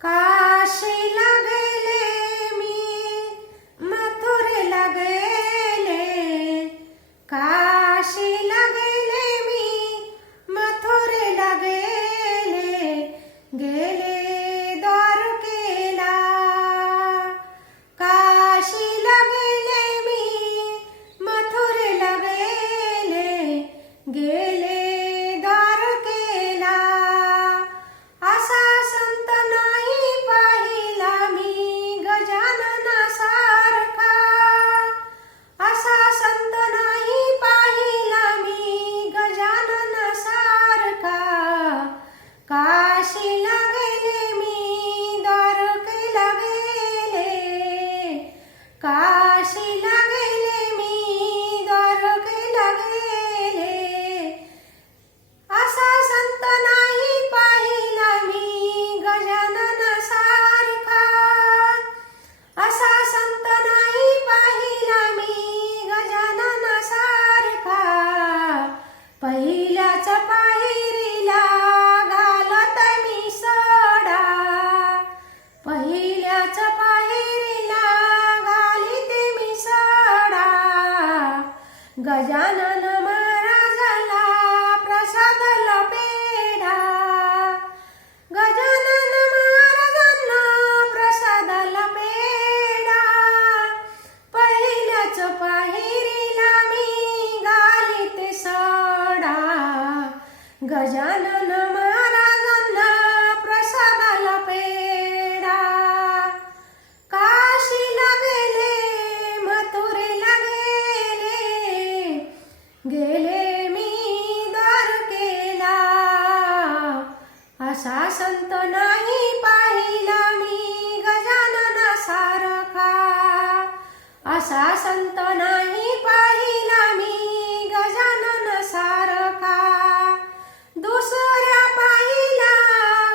काशीला गेले मी मथुरेला गेले, काशीला गेले मी मथुरेला गेले, गेले द्वारकेला. काशीला गेले मी मथुरेला गेले, गेले द्वारकेला. असा संत नाही पाहिला मी गजाननासारखा, असा संत नाही पाहिला मी गजाननासारखा. काशीला गेले मी द्वारकेला गेले, काशीला गेले मी द्वारकेला गेले. असा संत नाही पाहिला मी गजाननासारखा, असा संत नाही पाहिला मी गजाननासारखा. पहिल्याच पायरीला घालत मी सडा, पहिल्याच पायरीला घालिते मी सडा. गजानन महाराजाला प्रसादला पेढा, गजानन महाराजांना प्रसादला पेढा. पहिल्याच पायरीला मी घालिते सडा, गजानन महाराजांना प्रसादाला पेढा. काशीला गेले मथुरेला गेले, गेले मी द्वारकेला. असा संत नाही पाहिला मी गजाननासारखा, असा संत नाही पाहिला मी गजाननासारखा. दुसऱ्या पायीला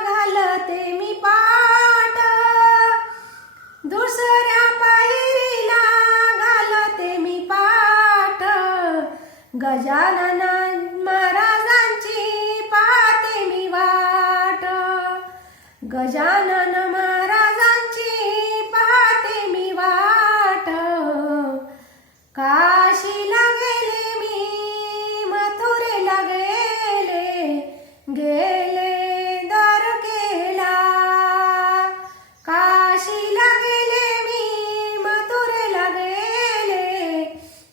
घालते मी पाट, दुसऱ्या पायरीला घालते मी पाट. गजानन महाराजांची पाहते मी वाट, गजानन महाराजांची पाहते मी वाट. काशीला गेले मी मथुरेला गेले, गेले द्वारकेला. काशीला गेले मी मथुरेला गेले,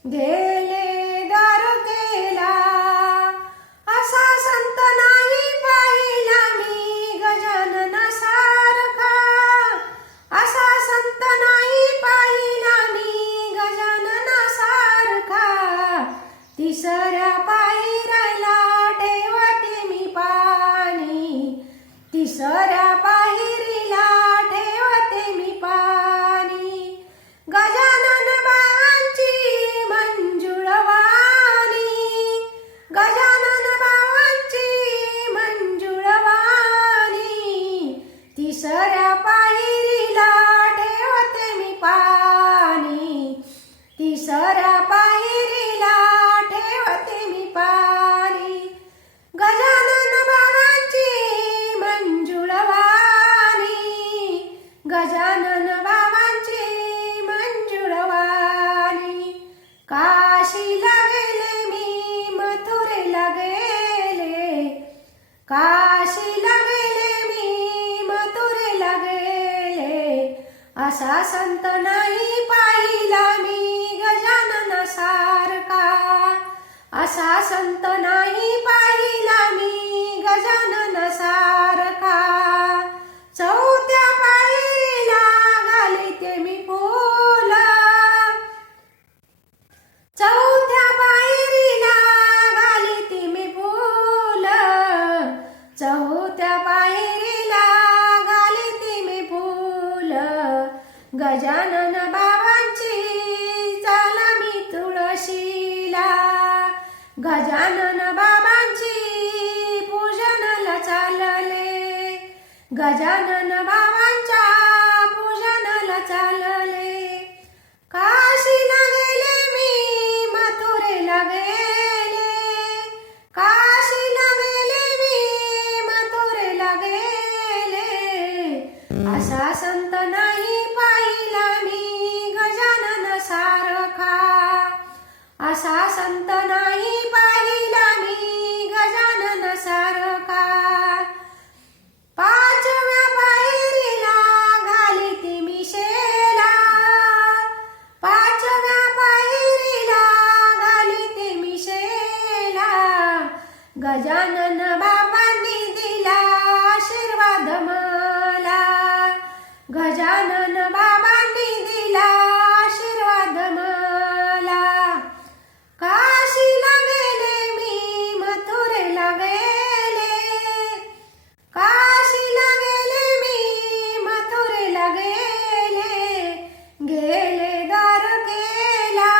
गेले द्वारकेला. असा संत नाही पाहिला मी गजाननासारखा, असा संत नाही पाहिला मी गजाननासारखा. तिसऱ्या पायरीला ठेवते मी पाणी, तिसऱ्या पायरीला ठेवते मी पाणी. गजानन बाबांची मंजुळवाणी, गजानन बाबांची मंजुळवाणी. तिसऱ्या पायरीला ठेवते मी पाणी, तिसऱ्या पायरीला ठेवते मी पाणी. गजानन बाबांची मंजुळवाणी, गजानन बाबांची मंजुळवाणी. काशीला गेले मी मथुरेला गेले, काशीला गेले मी मथुरेला गेले. असा संत नाही पाहिला मी गजाननासारखा, असा संत नाही पाहिला मी गजाननासारखा. चौथ्या पायरीला घालिते मी फूल, चौथ्या पायरीला घालिते मी फूल, चौथ्या पायरीला घालिते मी फूल. गजानन बाबांची चाला मी तुळशीला, गजानन बाबांची पूजनाला चालले, गजानन बाबांच्या पूजनाला चालले. काशीला गेले मी मथुरेला गेले, काशीला गेले मी मथुरेला गेले. असा संत नाही पाहिला मी गजानन सारखा. असा संत नाही पाहिला मी गजानन सारखा. पाचव्या पायरीला घालीती मिशेला. पाचव्या पायरीला घालीती मिशेला. गजानन बाबांनी दिला आशीर्वाद मला. गजानन बाबांनी दिला आशीर्वाद मला. काशीला गेले मी मथुरेला गेले. काशीला गेले मी मथुरेला गेले. गेले द्वारकेला.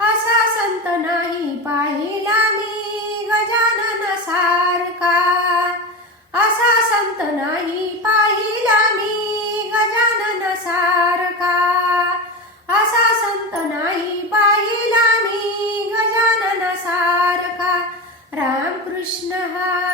असा संत नाही पाहिला मी गजानन सारखा. असा संत नाही पाहिला मी गजानन सारखा. असा संत नाही पाहिला मी गजानन सारखा. रामकृष्ण हरी.